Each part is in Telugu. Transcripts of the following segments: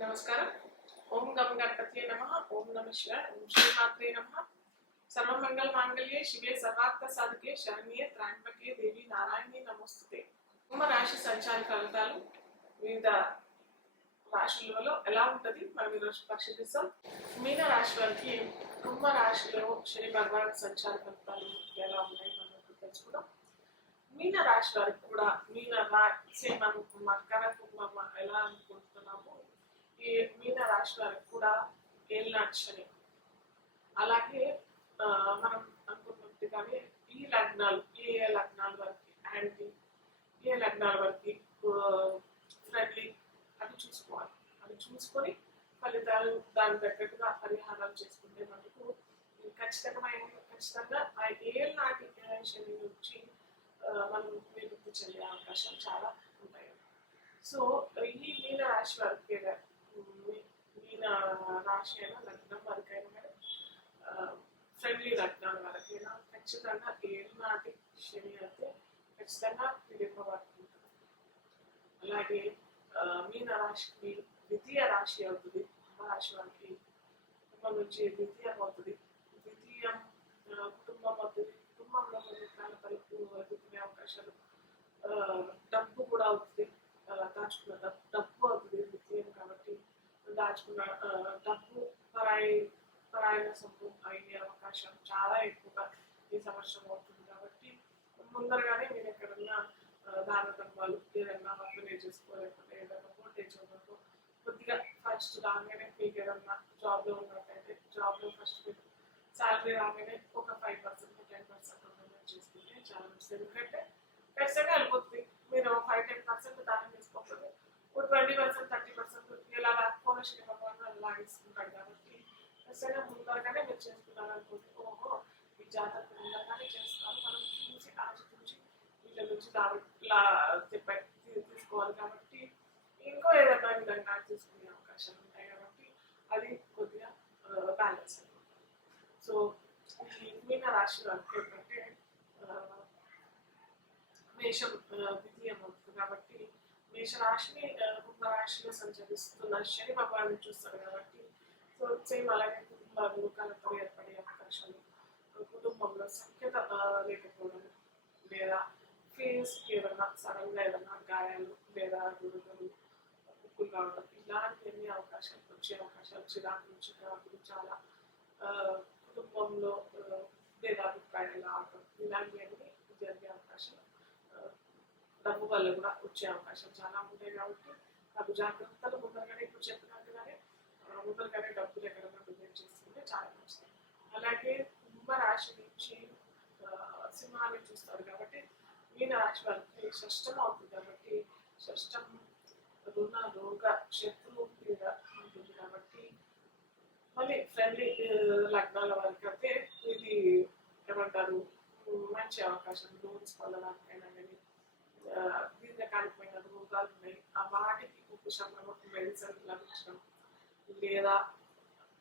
నమస్కారం. ఓం గం గణపతియే నమః. ఓం నమః శివాయ. ఓం శ్రీమాత్రే నమః. సర్వమంగళ మాంగళ్యే శివే సర్వార్థ సాధకే శరణ్యే త్ర్యంబకే దేవి నారాయణి నమోస్తుతే. కుంభ రాశి సంచార ఫలితాలు వివిధ రాశులలో ఎలా ఉంటుంది మనం ఈరోజు పరిశీలిస్తాం. మీన రాశి వారికి కుంభ రాశిలో శని భగవాన్ సంచార ఫలితాలు ఎలా ఉన్నాయి మనం తెలుసుకుందాం. మీన రాశి వారికి కూడా మనం మకర కుంభం ఎలా అనుకుంటున్నాము, ఈ మీన రాశి వారికి కూడా ఏళ్ళనాటి శని. అలాగే మనం అనుకున్నట్టుగానే ఈ లగ్నాలు ఏ లగ్నాల వరకు యాంటీ ఏ లగ్నాల వరకు ఫ్రెండ్లీ అది చూసుకోవాలి. అది చూసుకొని ఫలితాలు దాని తగ్గట్టుగా పరిహారాలు చేసుకుంటే మనకు ఖచ్చితంగా ఆ ఏళ్ళనాటి శని నుంచి మనం విముక్తి చెందే అవకాశం చాలా ఉంటాయి. సో ఈ మీన రాశి వారికి మీన రాశి అయినా లగ్నం వరకైనా కానీ ఫ్రెండ్లీ లగ్నాల వరకైనా ఖచ్చితంగా ఏళ్ళనాటి శని అయితే ఖచ్చితంగా విడిపబడుతుంది. అలాగే మీన రాశికి ద్వితీయ రాశి అవుతుంది. కుంభరాశి వారికి కుటుంబం నుంచి ద్వితీయం అవుతుంది. ద్వితీయం కుటుంబం అవుతుంది. కుటుంబంలో కొన్ని రకాల పలుకు ఎదుర్కొనే అవకాశాలు, డబ్బు కూడా అవుతుంది. దాచుకున్న డబ్బు అవుతుంది ద్వితీయం కాబట్టి దాచుకున్న డబ్బు పరాయణ సొమ్ము అయ్యే అవకాశం చాలా ఎక్కువగా ఈ సంవత్సరం అవుతుంది. కాబట్టి ముందరగానే మీరు ఎక్కడన్నా దాన ధర్మాలు ఏదైనా వర్గనే చేసుకోలేకపోతే ఏదైనా ఓల్టేజ్ ఉన్నట్టు కొద్దిగా ఫస్ట్ రాగానే మీకు ఏదన్నా జాబ్లో ఉన్నట్టయితే జాబ్లో ఫస్ట్ మీకు శాలరీ రాగానే ఒక 5% 10% డొనేట్ చేసుకుంటే చాలా మంచిది. ఎందుకంటే ఖచ్చితంగా వెళ్ళిపోతుంది. మీరు 5-10% దానం చేసుకోకపోతే 20% 30% ఇలా పోనశ్రీ భగవాన్ లాగేసుకుంటాడు. కాబట్టి ఖచ్చితంగా ముందరగానే మీరు చేసుకున్నారు అనుకుంటే ఓహో ఈ జాతర ముందరగానే చేస్తున్నారు, మనం చూసి ఆచితూచి వీళ్ళ నుంచి తీసుకోవాలి. కాబట్టి ఇంకో ఏదైనా విధంగా తీసుకునే అవకాశాలు ఉంటాయి. కాబట్టి అది కొద్దిగా బ్యాలెన్స్ అయిపోతుంది. సో ఈ మీన రాశి వారికి ఏంటంటే మేషం ద్వితీయం అవుతుంది. కాబట్టి మేషరాశిని కుంభరాశిలో సంచరిస్తున్న శని భగవాన్ని చూస్తారు. కాబట్టి సో సేమ్ అలాగే కుటుంబాలు కలపలు ఏర్పడే అవకాశాలు, కుటుంబంలో సఖ్యత లేకపోవడం, లేదా ఫేస్కి ఏదన్నా సడన్గా ఏదన్నా గాయాలు లేదా గురువులు ఉప్పులు కావడం ఇలాంటివన్నీ అవకాశాలు వచ్చే అవకాశాలు, చిరాకులు చాలా కుటుంబంలో భేదాభిప్రాయాలు రావడం ఇలాంటివన్నీ జరిగే అవకాశం, డబ్బు వల్ల కూడా వచ్చే అవకాశం చాలా ఉంటాయి. కాబట్టి నాకు జాగ్రత్తలు ముందరగానే ఇప్పుడు చెప్పినట్టుగానే ముందరగానే డబ్బులు ఎక్కడన్నా డొనేట్ చేసుకుంటే చాలా మంచిది. అలాగే కుంభరాశి నుంచి సింహాన్ని చూస్తారు. కాబట్టి మీన రాశి వారికి షష్టం అవుతుంది. కాబట్టి షష్టం రుణ రోగ శత్రువు మీద ఉంటుంది. కాబట్టి మళ్ళీ ఫ్రెండ్లీ లగ్నాల వారికి అయితే ఇది ఏమంటారు మంచి అవకాశం. లోన్స్ పొందడానికైనా కానీ దీర్ఘకాలికమైన రోగాలు ఉన్నాయి, ఆ వాటికి ఉపశమనం మెడిసిన్ లభించడం, లేదా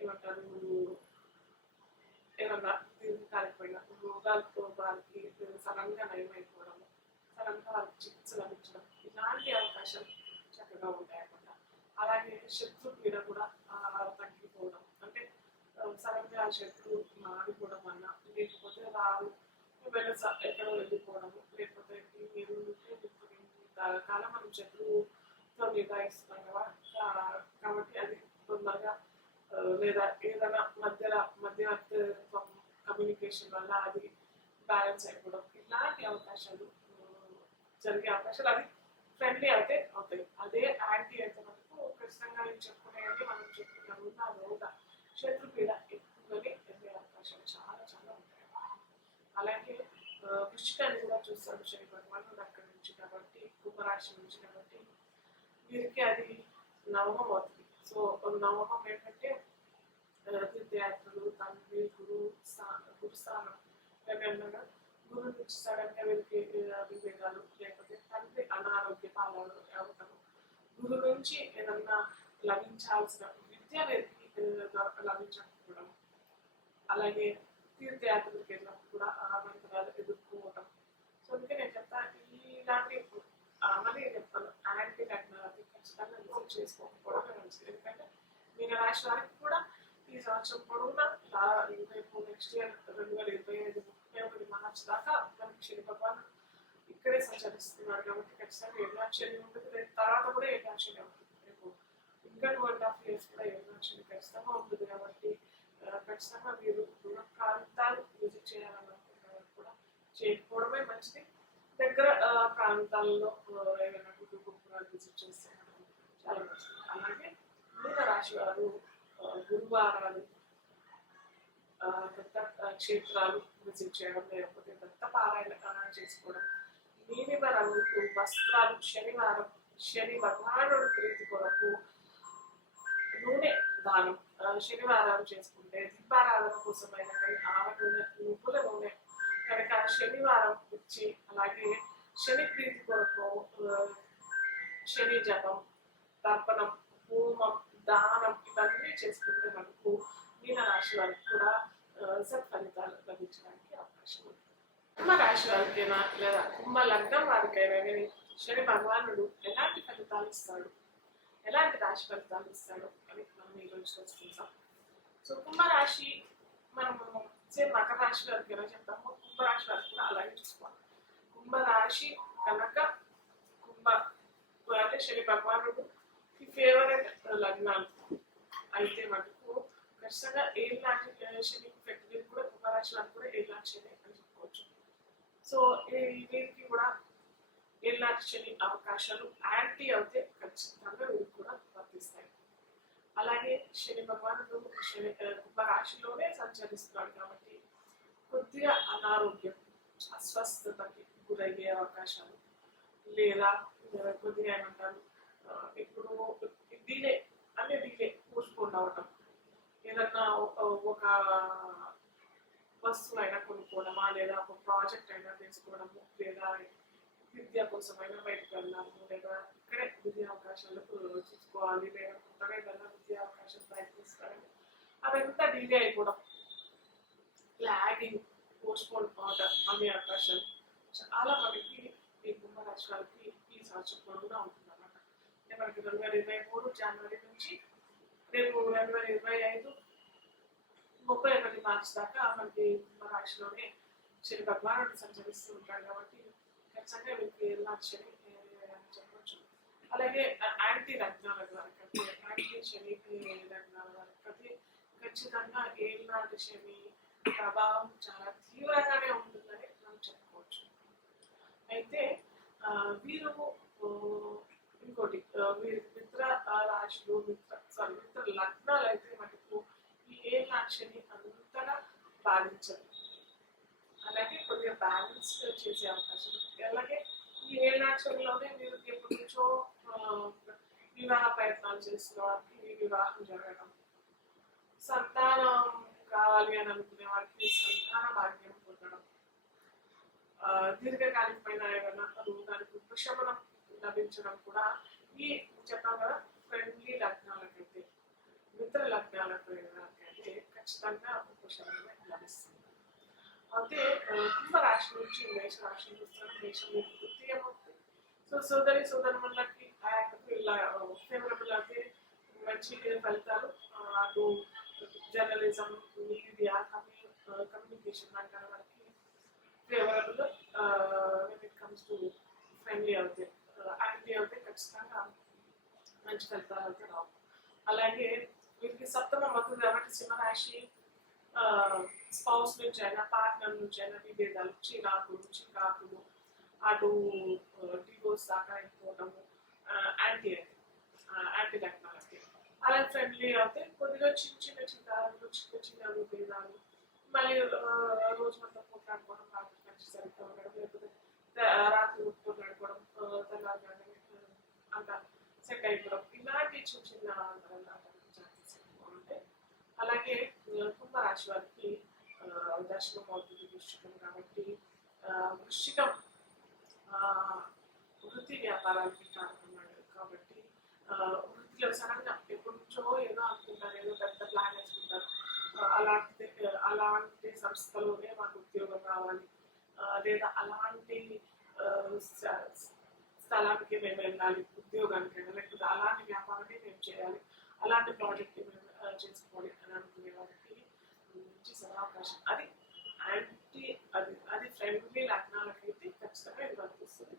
ఏమంటారు ఏమన్నా దీర్ఘకాలికమైన రోగాలతో వారికి సడన్గా నయమైపోవడం, సడన్గా వారికి చికిత్స లభించడం ఇలాంటి అవకాశాలు చక్కగా ఉంటాయన్నమాట. అలాగే శత్రు పీడ కూడా తగ్గిపోవడం, అంటే సడన్గా శత్రువు మాడిపోవడం వల్ల, లేకపోతే వారు ఎక్కడో వెళ్ళిపోవడము, లేకపోతే మీరు కాలం మనం శత్రువుతో నిర్ణయిస్తున్నాం కదా. కాబట్టి అది తొందరగా లేదా ఏదైనా మధ్యవర్తిత్వం కమ్యూనికేషన్ వల్ల అది బ్యాలెన్స్ అయిపోవడం ఇలాంటి అవకాశాలు జరిగే అవకాశాలు అది ఫ్రెండ్లీ అయితే అవుతాయి. అదే యాంటీ అయితే మనకు ఖచ్చితంగా నేను చెప్పుకునేది మనం చెప్పుకున్నాము నా రోగ శత్రుపీడ ఎక్కువగానే ఎదిగే అవకాశాలు చాలా చాలా ఉంటాయి. అలాగే వృశ్చికాన్ని కూడా చూస్తాడు శని భగవానుడు అక్కడి నుంచి. కాబట్టి కుంభరాశి నుంచి కాబట్టి వీరికి అది నవమం అవుతుంది. సో నవమం ఏంటంటే తీర్థయాత్రలు, తండ్రి గురుస్థానం ఎక్కడన్నా గురువు నుంచి సడన్గా వీరికి విభేదాలు, లేకపోతే తండ్రి అనారోగ్య పాలన అవటము, గురువు నుంచి ఏదన్నా లభించాల్సిన విద్య వీరికి లభించకపోవడం, అలాగే తీర్థయాత్రలకు వెళ్ళినప్పుడు కూడా అనారోగ్యాలు ఎదుర్కోవడం. సో అందుకే నేను చెప్తాను ఇలాంటి మళ్ళీ చెప్తాను యాంటీ లగ్నాలకి ఖచ్చితంగా విజిట్ చేసుకోకపోవడమే మంచిది. ఎందుకంటే మీనరాశి వారికి కూడా ఈ సంవత్సరం పొడవునా రేపు నెక్స్ట్ ఇయర్ 2025 31 మార్చి దాకా మనకి శని భగవాన్ ఇక్కడే సంచరిస్తున్నారు కాబట్టి ఖచ్చితంగా ఏళ్ళనాటి శని ఉంటుంది. రేపు తర్వాత కూడా ఏళ్ళనాటి శని ఉంటుంది. రేపు ఇంకా 2.5 years కూడా ఏళ్ళనాటి శని ఖచ్చితంగా ఉంటుంది కాబట్టి ఖచ్చితంగా మీరు దూర ప్రాంతాలు విజిట్ చేయాలనుకుంటున్న కూడా చేయకపోవడమే మంచిది. దగ్గర ప్రాంతాల్లో ఏమైనా గుడి గోపురాలు విజిట్ చేస్తే చాలా మంచిది. అలాగే మీన రాశి వారు గురువారాలు దత్త క్షేత్రాలు విజిట్ చేయడం, లేకపోతే దత్త పారాయణ చేసుకోవడం, నీలిమ రంగు వస్త్రాలు శనివారం శని భగవానుడు ప్రీతి కొరకు నూనె దానం శనివారాలు చేసుకుంటే దీపారాధన కోసమైన కానీ ఆవ నూనె నువ్వుల నూనె కనుక శనివారం ఇచ్చి, అలాగే శని ప్రీతి కొరకు శని జపం, తర్పణం, హోమం, దానం ఇవన్నీ చేసుకుంటే మనకు మీన రాశి వారికి కూడా సత్ఫలితాలు లభించడానికి అవకాశం ఉంది. కుంభ రాశి వారికైనా లేదా కుంభ లగ్నం వారికైనా కానీ శని భగవానుడు ఎలాంటి ఫలితాలు ఇస్తాడు, ఎలాంటి రాశి ఫలితాలు ఇస్తాడు అని మనం ఈరోజు తెలుసుకుంటాం. సో కుంభరాశి మనము సేమ్ మకర రాశి వారికి ఎలా చెప్తామో కుంభరాశి వారికి కూడా అలాగే చూసుకోవాలి. కుంభరాశి కనుక కుంభ అంటే శని భగవానుడు ఫేవరెట్ లగ్నాలు అయితే మటుకు ఖచ్చితంగా ఏళ్ళనాటి శని వ్యక్తులు కూడా కుంభరాశి వారికి కూడా ఏళ్ళనాటి శని అని చెప్పుకోవచ్చు. సో వీరికి కూడా ఏళ్ళనాటి శని అవకాశాలు యాంటీ అవుతే ఖచ్చితంగా వీరికి కూడా వర్తిస్తాయి. అలాగే శని భగవానుడు శని కుంభరాశిలోనే సంచరిస్తున్నాడు కాబట్టి కొద్దిగా అనారోగ్యం అస్వస్థతకి గురయ్యే అవకాశాలు, లేదా కొద్దిగా ఏమంటారు ఇప్పుడు డిలే పోస్ట్పోన్ అవటం, ఏదన్నా ఒక వస్తువు అయినా కొనుక్కోవడమా, లేదా ఒక ప్రాజెక్ట్ అయినా చేసుకోవడము, లేదా విద్య కోసమైనా బయటకు వెళ్ళాము, లేదా ఇక్కడే విద్యా అవకాశాలు చూసుకోవాలి, లేదా కొత్తగా ఏదైనా విద్యా అవకాశాలు ప్రయత్నిస్తారని అదంతా డిలే అయిపోవడం, లాగింగ్, పోస్ట్పోన్ అవడం అనే అవకాశాలు చాలా మనకి ఈ కుంభరాశి వారికి ఈ సంవత్సరం పొడవునా ఉంటుంది అన్నమాట. అంటే మనకి 2023 జనవరి నుంచి రేపు 2025 31 మార్చి దాకా మనకి కుంభరాశిలోనే శని భగవానుడు సంచరిస్తూ ఉంటాడు కాబట్టి ఖచ్చితంగా వీరికి ఏళ్ళనాటి శని అని చెప్పవచ్చు. అలాగే యాంటీ లగ్నాల వారికి యాంటీ శని లగ్నాల వారికి ఖచ్చితంగా ఏళ్ళనాటి శని ప్రభావం చాలా తీవ్రంగానే ఉంటుందని మనం చెప్పుకోవచ్చు. అయితే వీరు ఇంకోటి వీరి మిత్ర రాశులు మిత్ర లగ్నాలు అయితే మనకు ఈ ఏళ్ళనాటి శని అంతగా బాధించదు. అలాగే కొద్దిగా బ్యాలెన్స్ చేసే అవకాశం ఉంది. అలాగే ఈ ఏళ్ళనాటి శనిలోనే మీరు ఎప్పటి నుంచో వివాహ ప్రయత్నాలు చేస్తున్న వారికి వివాహం జరగడం, సంతానం కావాలి అని అనుకునే వారికి సంతాన భాగ్యం పొందడం, దీర్ఘకాలికమైన ఏమైనా దానికి ఉపశమనం లభించడం కూడా ఈ చెప్పాం కదా ఫ్రెండ్లీ లగ్నాలకైతే మిత్ర లగ్నాలకైతే ఖచ్చితంగా ఉపశమనమే లభిస్తుంది. అయితే కుంభరాశి నుంచి మేషరాశి చూస్తాను. మేషం మీకు వృత్తి ఏమవుతుంది. సో సోదరులకి ఇలా ఫేవరబుల్ అయితే మంచి ఫలితాలు, అటు జర్నలిజం, మీడియా, కమ్యూనికేషన్ రంగాల వరకు favourable. When it comes to friendly అవుతాయి, యాంటీ అవుతాయి, ఖచ్చితంగా మంచి ఫలితాలు అయితే రావు. అలాగే వీరికి సప్తమం అవుతుంది కాబట్టి సింహరాశి స్పౌస్ నుంచి అయినా పార్ట్నర్ నుంచి అయినా విభేదాలు, చికాకులు అటు డివోర్స్ దాకా అయిపోవడము యాంటీ లగ్నాలకి. అలాగే ఫ్రెండ్లీ అయితే కొద్దిగా చిన్న విభేదాలు, మళ్ళీ రోజు మొత్తం కొట్లాడుకోవడం, రాత్రి కలిసి సరిగ్గా ఉండడం, లేకపోతే రాత్రి కొట్లాడుకోవడం, తెల్లారి అంత సెట్ అయిపోవడం, ఇలాంటి చిన్న ఛాన్సెస్ ఎక్కువ ఉంటాయి. అలాగే కుంభరాశి వారికి దశమం అవుతుంది వృశ్చికం కాబట్టి వృశ్చికం వృత్తి వ్యాపారానికి కారణమన్నాడు కాబట్టి వృత్తిలో సడన్గా ఎప్పటి నుంచో ఏదో అనుకుంటారు, ఏదో పెద్ద ప్లాన్ వేసుకుంటారు, అలాంటి సంస్థలోనే మాకు ఉద్యోగం రావాలి, లేదా అలాంటి స్థలానికి మేము వెళ్ళాలి, ఉద్యోగానికి లేకపోతే అలాంటి వ్యాపారాన్ని మేము చేయాలి, అలాంటి ప్రాజెక్ట్ మేము చేసుకోవాలి అని అనుకునే వారికి మంచి సదావకాశం. అది యాంటీ అది ఫ్రెండ్లీ లగ్నాలకైతే ఖచ్చితంగా ఇది వర్తిస్తుంది,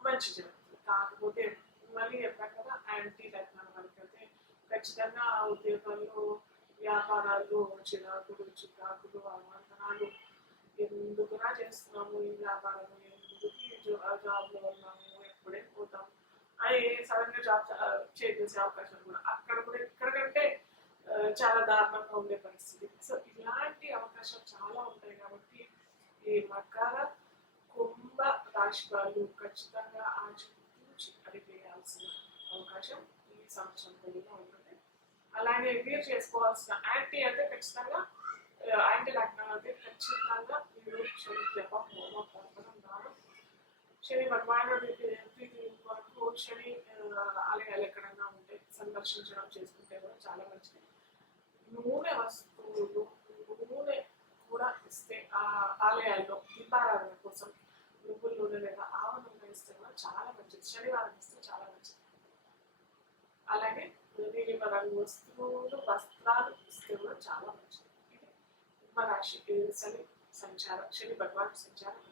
మంచి జరుగుతుంది. కాకపోతే మళ్ళీ చెప్పాను కదా, యాంటీ లగ్నాల వరకు అయితే ఖచ్చితంగా ఆ ఉద్యోగాల్లో వ్యాపారాల్లో చికాకులు అవాంతరాలు, ఎందుకునా చేస్తున్నాము ఈ వ్యాపారం, ఎందుకు ఈ జాబ్లో ఉన్నాము, ఎప్పుడే పోతాం అని సడన్ గా జాబ్ చేసే అవకాశం కూడా అక్కడ కూడా ఇక్కడ కంటే చాలా దారుణంగా ఉండే పరిస్థితి. సో ఇలాంటి అవకాశాలు చాలా ఉంటాయి కాబట్టి ఈ మకర కుంభ రాశి వాళ్ళు ఖచ్చితంగా ఆచితూచి అడిగేయాల్సిన అవకాశం ఈ సంవత్సరం కూడా ఉంటుంది. అలాగే వీరు చేసుకోవాల్సిన యాంటీ అంటే ఖచ్చితంగా యాంటీ లగ్నాలు అంటే ఖచ్చితంగా వీరు శని జపం హోమం తర్పణం దానం, శని భగవానుడి ప్రీతి వరకు శని ఆలయాలు ఎక్కడన్నా ఉంటే సందర్శించడం చేసుకుంటే కూడా చాలా మంచిది. నూనె వస్తువులు, నూనె కూడా ఇస్తే ఆ ఆలయాల్లో దీపారాధన కోసం నువ్వుల నూనె లేదా ఆవ నూనె ఇస్తే కూడా చాలా మంచిది, శనివారం ఇస్తే చాలా మంచిది. అలాగే నీలిమ రంగు వస్తువులు, వస్త్రాలు ఇస్తే కూడా చాలా మంచిది. ఇది కుంభరాశి శని సంచారం, శని భగవాన్ సంచారం.